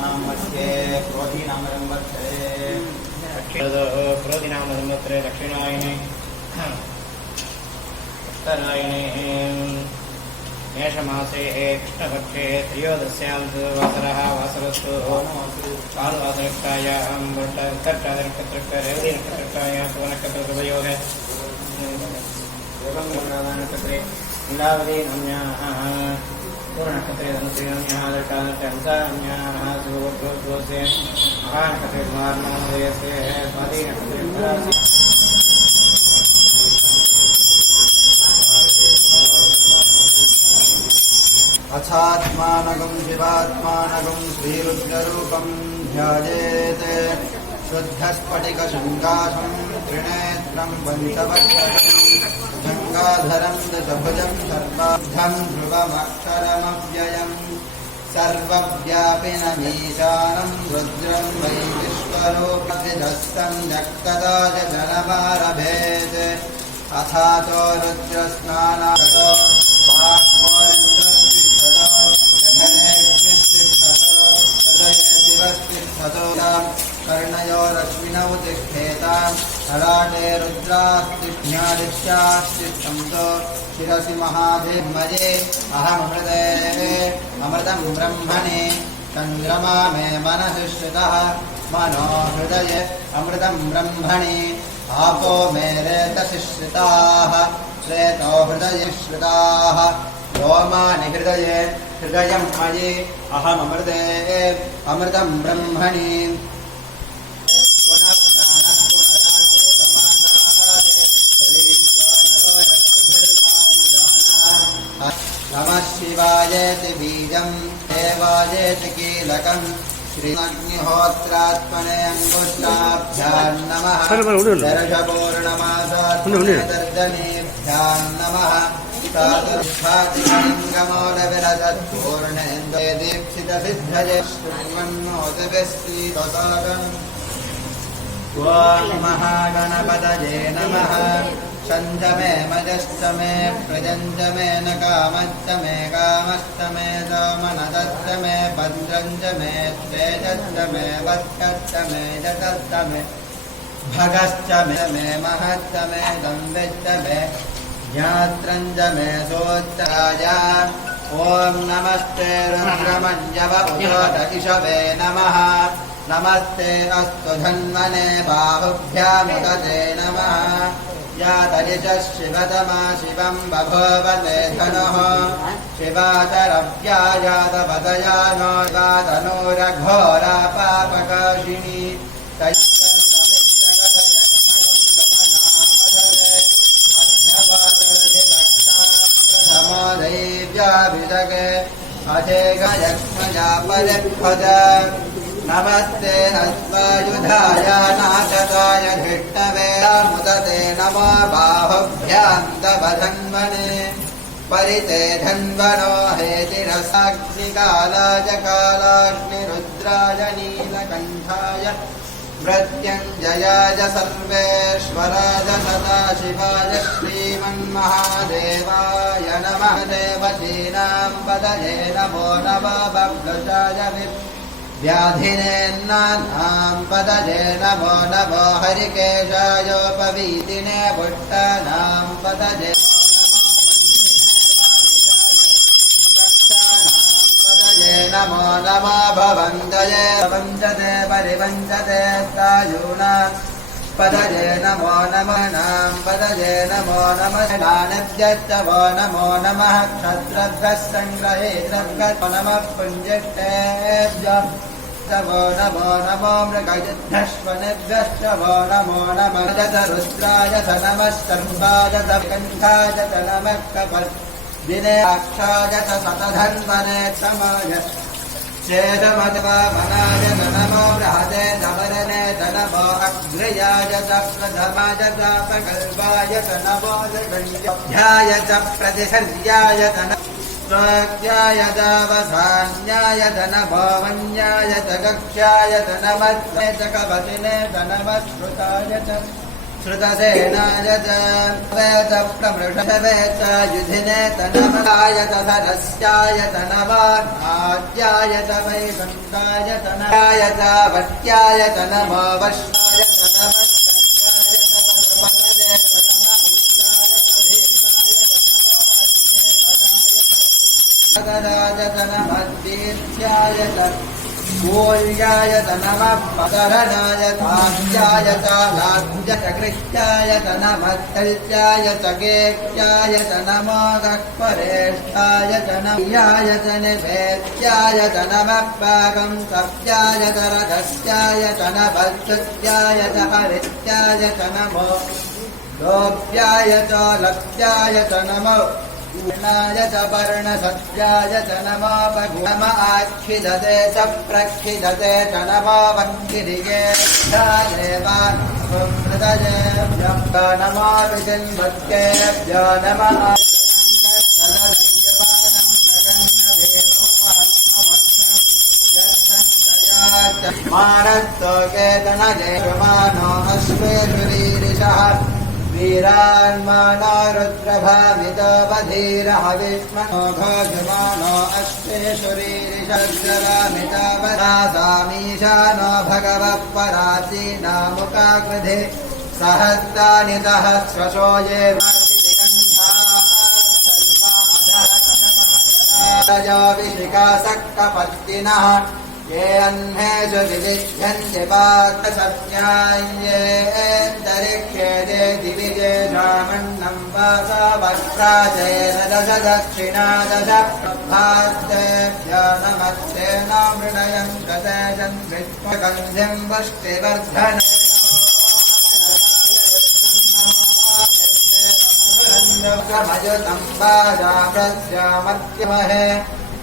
नक्षत्राणां मध्ये क्रोधीनाम संवत्सरे क्रोधिनाम संवत्सरे दक्षिणायने उत्तरायणे मेषमासे कृष्णपक्षे त्रयोदश्यां वासरः वासरस्तु पालवासनक्षत्रायां उत्तरनक्षत्रकायां सुवर्णनक्षत्रयोगे नक्षत्रे लीलावती नाम्याः पूर्णनक्षत्रे धनुश्रीनाम्याः दर्शादर्शहंसानाम्याः सुवर्गोसे महानक्षत्रे कुमारनामोदयस्य स्वाधीनक्षत्रे अथात्मानगं शिवात्मानगं श्रीरुद्ररूपं ध्यायेत् शुद्धस्फटिकशङ्काशं त्रिनेत्रं पञ्चवक्षरं गङ्गाधरं दशभुजं सर्वाब्धं ध्रुवमक्षरमव्ययम् सर्वव्यापिनमीशानं रुद्रं वै विश्वरूपसिद्धस्तं यक्तदा च जनमारभेत् अथातो रुद्रस्नानातो कर्णयो रश्मिनौ तिष्ठेतां ललाटे रुद्रास्तिज्ञादित्यास्तिष्ठन्तो शिरसि महादेवमये अहमृते अमृतं ब्रह्मणे चन्द्रमा मे मनसि श्रितः मनो हृदये अमृतं ब्रह्मणे आपो मे रेतसि श्रिताः श्वेतो हृदये श्रिताः रोमानि हृदये हृदयं मयि अहमृते अमृतं ब्रह्मणि पुनः प्राणः पुनरागूतमाघाते नमः शिवायेति बीजं देवायेति कीलकं श्रीअग्निहोत्रात्मने अङ्गुष्ठाभ्यां नमः दर्शपूर्णमासात्मनेतर्जनेभ्यां नमः साधुर्भातिलिङ्गमौलविरसत्पूर्णेन्दे दीक्षितसिद्धये शृण्वन्नोतिभिस्त्रीतसागम् ॐ महागणपतये नमः षण्ड मे मजश्च मे प्रजञ्च मे न कामश्च मे कामश्च मे सोमनसश्च मे भद्रञ्च मे तेजश्च मे वत्कश्च मे जतश्च मे भगश्च मे महश्च मे दम्भिश्च मे ज्ञात्रञ्च मे सोच्चाय ॐ नमस्ते रुद्रमञ्जव उदोत इषवे नमः नमस्ते अस्तु धन्वने बाहुभ्यामुदते नमः यातरिच शिवतमा शिवं बभूवते धनुः शिवाचरव्याजातपदया नो तनूरघोरा पापकाशिनी दैव्याभिषगे अधेगयक्ष्मया परिभज नमस्ते अश्वायुधाय नाशताय धिष्टवे मुदते नमो बाहुभ्यां तव धन्वने परिते धन्वनो हेतिरसाक्षिकालाय कालाग्निरुद्राय नीलकण्ठाय मृत्युञ्जयाय सर्वेश्वराय सदाशिवाय श्रीमन्महादेवाय नमः देवतीनां पदये नमो नमः भक्तजाय व्याधिनेन्नानां पदये नमो नमो हरिकेशायोपवीतिने भुट्टानां पदये नमो नमः भवन्तये वञ्चते परिवञ्चते तायूना पदये नमो नमः नाम पदये नमो नमः नानेभ्यश्च वो नमो नमः क्षत्रभ्यः सङ्ग्रहेभ्यः नमः पुञ्जिष्ठेभ्यः वो नमो नमो मृगयुद्धश्वनेभ्यश्च वो नमो नमः रुद्राय च नमः शम्भाय च कण्ठाय च नमः दिनेक्षाय च शतधन्वने क्षमाय चेदमद्वामनाय च नमो बृहदे धवरने च नमो अग्र्याय च प्रथमाय च प्रकल्पाय च नमो जगन्याय च प्रतिसर्याय च स्वाज्ञाय च वसान्याय च नमो वन्याय च कक्ष्याय च नमस्ते च कवतिने च नमः श्रुताय च श्रुतसेनाय च वेत प्रमृषवे च युधिने तनमलाय तथरस्याय तनवाद्याय च वैकुण्ठाय तनयाय च वट्याय तनमवश्याय तनमस्कन्धाय च पदपदये तनमुद्राय च भीमाय तनमोऽग्नेपदाय च तनमद्दीर्घ्याय च गोल्याय तनमः पदरणाय धात्याय च लाज्यकृत्याय तनमत्तल्याय च गेक्याय तनमोगक्परेष्ठाय तनयाय च निवेद्याय तनमपाकं सव्याय च रथस्याय तनभत्सत्याय च हरित्याय तनमो लोभ्याय च लक्ष्याय तनमो ूर्णाय च पर्णसत्याय च नमो नम आक्षिदते च प्रक्षिदते च नमो वङ्गिरिये देवानमृतयेभ्यो नमो विचिन्वत्केभ्यो नमः मानस्तोकेतनजयमानो अश्वेशुरीरिषः वीरान्मानो रुद्रभामितोपधीरः विष्मनो भोजमानो अश्वेशुरीरिषद्रवामितोपरासामीशानो भगवः परासीनामुकाकृधे सहस्तानि सहस्रशो ये विशिकासक्तपत्तिनः ये अन्हेषु विविध्यन्ति पाकसत्यायेऽन्तरिक्षे ते दिविजेषामन्नं वासा वक्राचेन दश दक्षिणा दश प्रभास्तेभ्यो नमस्तेन मृणयं गतेशं विष्णुगन्धिं पुष्टिवर्धन मयुतं वाजामस्यामर्त्यमहे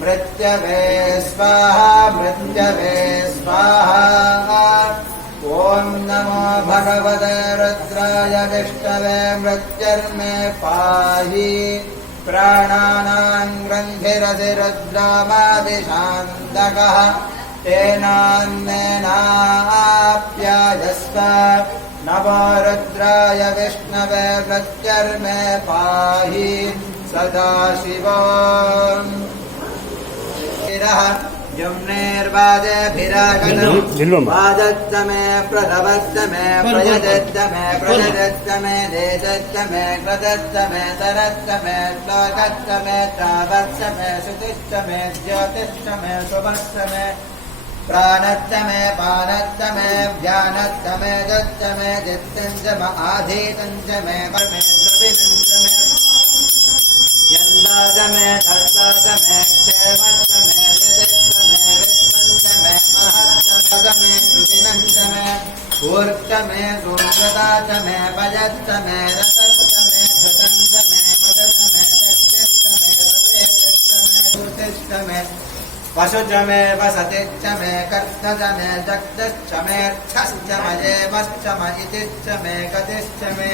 मृत्यवे स्वाहा मृत्यवे स्वाहा ॐ नमो भगवते रुद्राय विष्णवे मृत्युर्मे पाहि प्राणानां ग्रन्थिरधिरुद्रामाभिशान्तकः तेनान्नेनाप्यायस्व नमो रुद्राय विष्णवे मृत्युर्मे पाहि सदाशिवो यम्नेर्वादेभिरागतम् वादत्त मे प्रथवत्त मे प्रयदत्त मे प्रयदत्त मे देशत्त मे कृतत्त मे तरत्त मे श्लोकत्त मे तावत्त मे श्रुतिश्च मे ज्योतिश्च मे शुभश्च मे प्राणत्त मे पानत्त मे व्यानत्त मे दत्त मे दित्तं च म आधीतं च मे परमे द्रविणं च मे यन्दाद मे धत्ताद मे क्षेमत्त मे निदित्त मे वित्तं च मे महत्त मे सुदिनं च मे ऊर्च मे दूर्गता च मे भजत्त मे रतत्त मे धृतं च मे मदत मे दक्षिश्च मे सपेतश्च मे दूतिश्च मे वसु च मे वसतिश्च मे कर्त च मे जगतश्च मेऽर्थश्च मयेवश्च मयितिश्च मे गतिश्च मे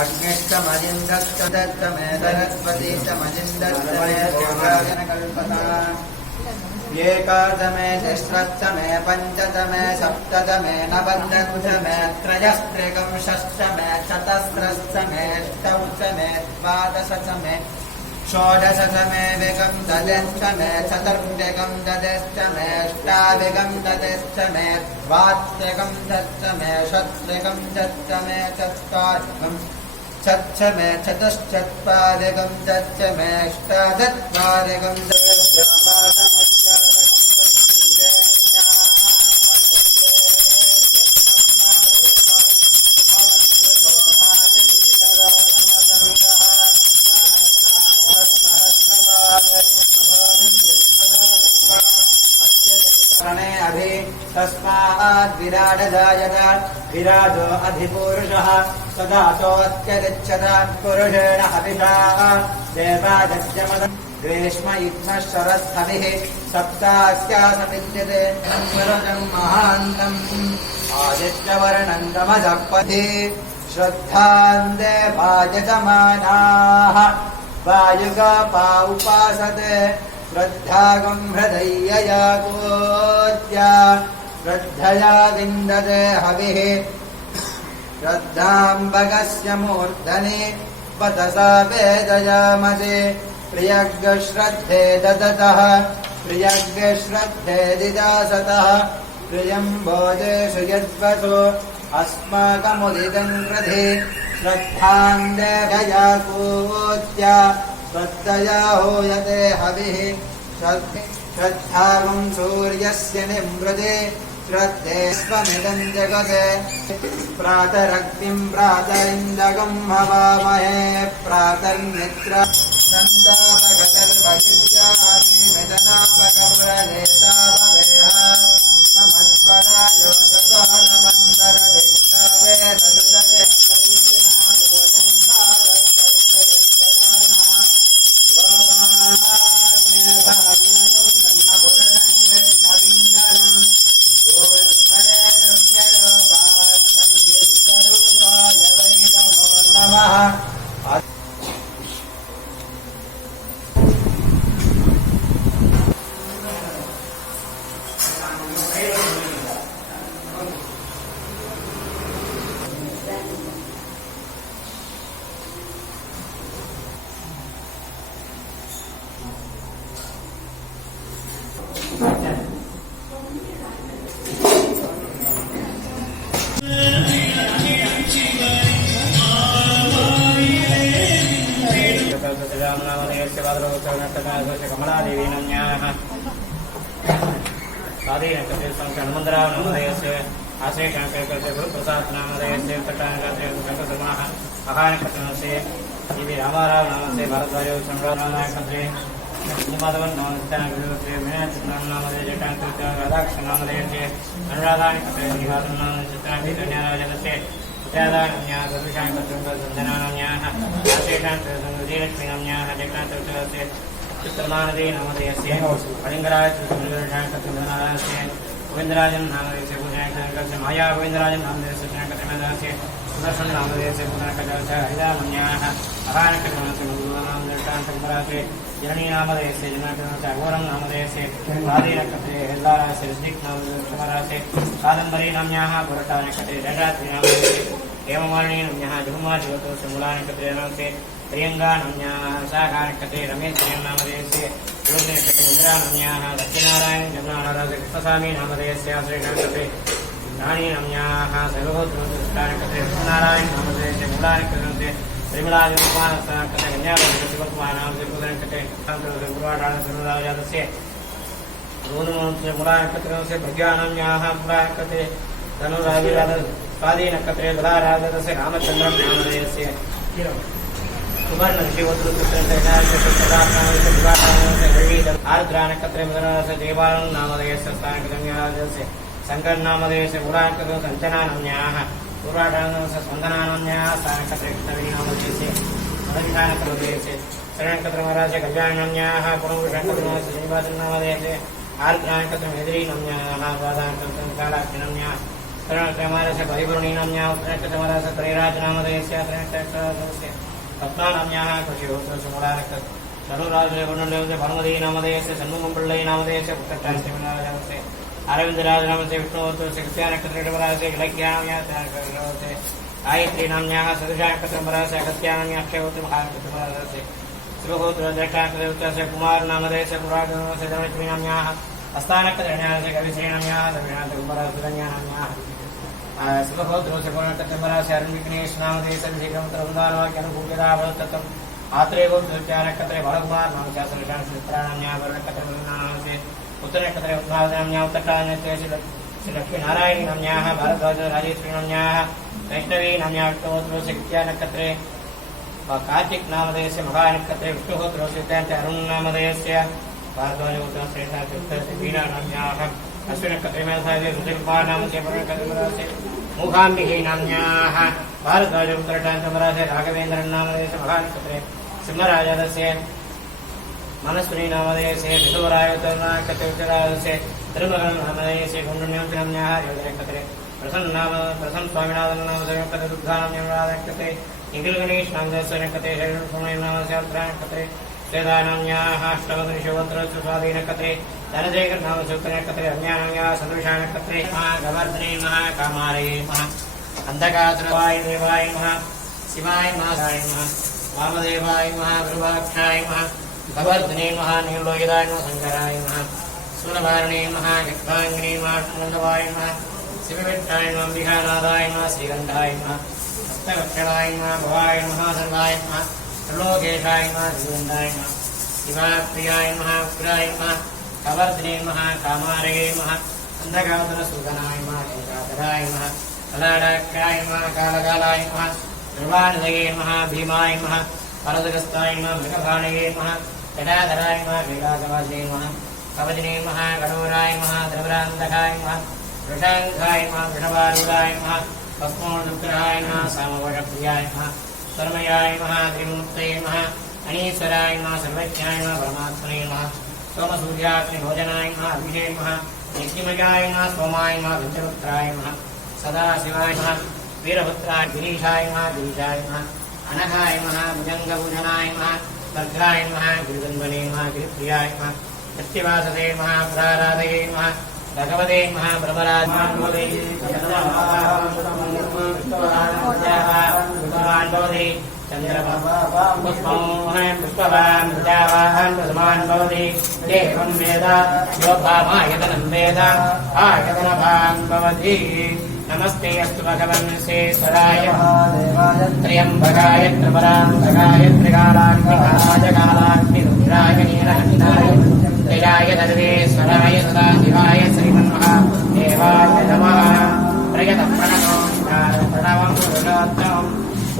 अग्निश्च मजिन्दश्च दत्त मे सरस्वती च मजिन्दश्च मे कल्पना एकादश मे तिस्रश्च मे पञ्चदश मे सप्तदश मे नवदश मे त्रयस्त्रिकं षष्ठ मे चतस्रश्च मे अष्टौ मे द्वादश मे षोडश मे विकं दशश्च मे चतुर्विकं दशश्च मे अष्टाविकं दशश्च मे द्वात्रिकं दश मे षट्विकं दश मे चत्वारिकं षट् मे चतुश्चत्वारिकं दश मे अष्टाचत्वारिकं तस्माद् विराड जायत विराजो अधिपुरुषः सदातोऽत्यगच्छत पुरुषेण हविषा देवादस्यमदम् ग्रीष्म इत्मः शरस्थभिः सप्तास्यासमिद्यते स्वरजम् महान्तम् आदित्यवर्णम् तमसपति श्रद्धान्ते वायजमानाः वायुगापा उपासते श्रद्धागं हृदयया गोत्या श्रद्धया विन्दते हविः श्रद्धाम्बगस्य मूर्धने वतसा वेदयामसे प्रियग्श्रद्धे ददतः प्रियग्श्रद्धे दिदासतः प्रियं भोजेषु यद्वसो अस्माकमुदितं कृधे श्रद्धान्देभया कूत्या श्रद्धया हूयते हविः श्रद्धागं सूर्यस्य निमृते श्रद्धे स्वमिदं जगते प्रातरग्निं प्रातरिन्दगं हवामहे प्रातर्निद्रा छन्दापकटर्पयुज्याहारिवेदनापकपुरनेतापवेह समत्परायो सदानमन्तरदिक्सावेदसुदये प्रवीणायोजं भागस्तस्य स्वामाज्ञे भागिनकं ब्रह्मपुरजं कृष्णपिङ्गलम् गोस्थलेदं जलोपार्थं विश्वरूपाय वै नमो नमः। कमलादेवी नम्याः स्वाधीनकस्य हनुमन्तराव नामधेयस्य आश्रयशङ्करस्य गुरुप्रसाद नामधेयस्य तटानकात्रे शङ्करशर्मणः महानकटनस्य श्री रामाराव नामस्य भारद्वाजो सम्राजनायकत्रे माधवन नामस्य मीनाचित्राम नामधेय जटांकृत्य राधाकृष्ण नामधेयस्य अनुराधानिकत्रे निवासं नामस्य चित्राभिकन्याराजनस्य उद्यादान्याः सर्वशाङ्करसन्दनान्याः आश्रयशाङ्करसन्दीलक्ष्मीनाम्याः जटांकृत्यस्य चित्रमानदे नामधेयस्य कलिङ्गराज शाङ्करसन्दनारायणस्य गोविन्दराजन नामधेयस्य पूजनाकस्य माया गोविन्दराजन नामधेयस्य शाङ्करसन्दनारायणस्य सुदर्शन नामधेयस्य पूजनाकस्य हरिदामन्याः अहानकटनस्य मङ्गलानामधेयस्य जननी नामधेयस्य जनाकटनस्य अघोरं नामधेयस्य स्वाधीनकत्रे हेल्लारास्य ऋषिक् नामधेयस्य कादम्बरी नाम्याः पुरटानकत्रे जटात्रि नामधेयस्य हेममालिनी नाम्याः जुहुमाज्योतोस्य मूलानकत्रे नामस्य प्रियंगा नाम्याः शाखानकत्रे रमेश नामधेयस्य योगनकत्रे इंद्रा नाम्याः दक्षिणारायण जमुनाराज कृष्णस्वामी नामधेयस्य आश्रयशाङ्कत्रे राणी नाम्याः सर्वभूतकृष्णानकत्रे कृष्णनारायण नामधेयस्य मूलानकत्रे श्रीमलाजनकुमारकत्रे कन्याकुमारी शिवकुमार नामस्य पूजनकत्रे गुरुवाडानसर्वराजातस्य रोदमोहनस्य मूलानकत्रे प्रज्ञानाम्याः मूलानकत्रे धनुराविराज स्वाधीनकत्रे बलाराजतस्य रामचन्द्रं नामधेयस्य सुवर्ण आर्द्रानकत्रे मदनस्य देवालयं नामधेयस्य स्थानकन्याराजस्य शङ्कर नामधेयस्य मूलानकत्रे सञ्चनानाम्याः पूर्वाडानस्य स्पन्दनानाम्याः स्थानकत्रे कृष्णवेणी नामधेयस्य मदनिधानकत्रे शरणकत्रे महाराजस्य कल्याणनाम्याः पुनर्शङ्करस्य श्रीनिवासन नामधेयस्य आर्द्रानकत्रे मेदिनी नाम्याः वादानकत्रे कालाक्षी नाम्याः शरणकत्रे महाराजस्य परिपूर्णी नाम्याः उत्तरकत्रे महाराजस्य त्रैराज नामधेयस्य शरणकत्रे रत्नानाम्याः कृषिहोत्रस्य मूलानकत्रे धनुराजस्य वर्णलेवस्य भरमदी नामधेयस्य षण्मुखंपिळ्ळै नामधेयस्य पुत्रटास्य अरविन्दराज नामस्य विष्णुहोत्रस्य कृत्यानकत्रे महाराजस्य इलक्यानाम्याः गायत्री नाम्याः सदृशानकत्रे महाराजस्य अगस्त्यानाम्याः अक्षयहोत्र महानकत्रे महाराजस्य शिवहोत्र ज्येष्ठानकत्रे कुमार नामधेयस्य पुराणस्य धनलक्ष्मी नाम्याः हस्तानकत्रे कविश्री नाम्याः धर्मीनाथकुमारस्य धन्यानाम्याः शिवहोत्रस्य पुराणकत्रे महाराजस्य अरुणविघ्नेश नामधेयस्य अनुकूल्यतावतम् आत्रेयगोत्रनकत्रे बालकुमार नामस्य सदृशानकत्रे वर्णकत्रे नामस्य उत्तरनकत्रे उत्तरानाम्याः उत्तरटानकत्रे श्रीलक्ष्मीनारायणी नाम्याः भारद्वाज राजेश्वरी नाम्याः वैष्णवी नाम्याः विष्णुहोत्रस्य कृत्यानकत्रे कार्तिक नामधेयस्य महानकत्रे विष्णुहोत्रस्य अरुण नामधेयस्य भारद्वाजोत्रस्य वीणा नाम्याः अश्विनकत्रे मेधस्य सुशीलकुमार नामस्य वर्णकत्रे मूकाम्बिके नाम्याः भारद्वाजोत्तरटान्तमराजस्य राघवेन्द्रन् नामधेयस्य महानकत्रे सिंहराजस्य मनस्विनी नामधेयस्य विशुवरायोत्तरनाकत्रे उत्तराजस्य तिरुमगल नामधेयस्य गुण्डन्योतिनाम्याः योजनकत्रे प्रसन्न स्वामिनाथन नामधेयस्य दुर्गानाम्याः निखिलगणेश नामधेयस्य नकत्रे शरणसमयनामस्य उत्तरानकत्रे श्वेतानाम्याः अष्टवदनशिवोत्रस्य स्वाधीनकत्रे धनशेखर नामस्य उत्तरनकत्रे अन्यानाम्याः सदृशानकत्रे महागवर्धने महाकामारे अंधकासुरवाय देवाय नमः शिवाय महासाय नमः वामदेवाय नमः विरूपाक्षाय नमः भगवद्गणे नमः नीलोहिताय नमः शंकराय नमः सूरभारणे नमः गद्वांगिने नमः कुंडवाय नमः शिवविट्टाय नमः अंबिकानाथाय नमः श्रीगंधाय नमः हस्तवक्षराय नमः भवाय नमः सर्वाय नमः त्रिलोकेशाय नमः श्रीगंधाय नमः शिवाप्रियाय नमः उग्राय नमः कवर्धने नमः कामारये नमः अंधकासुरसूदनाय नमः केशाधराय नमः कलाडाक्षाय नमः कालकालाय नमः निर्वाणदये नमः भीमाय नमः परदगस्ताय नमः मृगभाणये नमः जटाधराय नमः कैलासवासिने नमः कवचने नमः कठोराय नमः द्रवरान्धकाय नमः वृषाङ्गाय नमः वृषभारूढाय नमः भस्मोन्नुग्रहाय नमः सामवशप्रियाय नमः सर्वमयाय नमः त्रिमूर्तये नमः अनीश्वराय नमः सर्वज्ञाय नमः परमात्मने नमः सोमसूर्याग्निभोजनाय नमः अभिषेक नमः यज्ञमयाय नमः सोमाय नमः विद्युत्राय नमः सदाशिवाय नमः वीरभद्राय गिरीशाय नमः गिरीशाय नमः अनघाय नमः भुजङ्गभूषणाय नमः भद्राय नमः गिरिगन्धने नमः गिरिप्रियाय नमः कृत्तिवासदे नमः प्राराधये नमः भगवते नमः ब्रह्मराजमान्वदे चन्द्रवान् पुष्पवान् प्रजावान् प्रसमान् भवति देवं वेद यो भामायतनं वेद आयतनभान् भवति नमस्ते अस्तु भगवन् श्रीश्वराय त्र्यम्बकाय त्रिपुरान्तकाय त्रिकालाग्निकालाय कालाग्निरुद्राय नीलकण्ठाय जयाय सर्वेश्वराय सदाशिवाय श्रीमन्महादेवाय नमः प्रयतः प्रणवं पुरुषोत्तमम्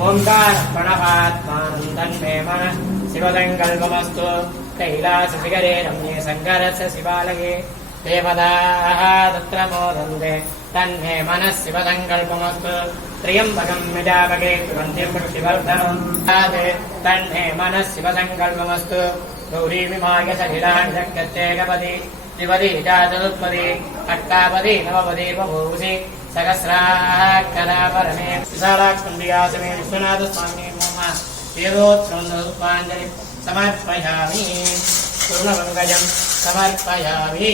ओंकार प्रणवात्मानं तन्मे मनः शिवसङ्कल्पमस्तु कैलासशिखरे रम्ये शङ्करस्य शिवालये देवताः तत्र मोदन्ते तन्मे मनः शिवसङ्कल्पमस्तु त्र्यम्बकं यजामहे सुगन्धिं पुष्टिवर्धनं तन्मे मनः शिवसङ्कल्पमस्तु गौरीविमाय सलिलानि शक्यत्येकपदी द्विपदी च चतुष्पदी अष्टापदी नवपदी बभूषि सहस्राक्षरा परमे विशालाक्षुण्डियासमे विश्वनाथस्वामिने नमः वेदोत्सवोत्सवाञ्जलि समर्पयामि पूर्णपङ्कजं समर्पयामि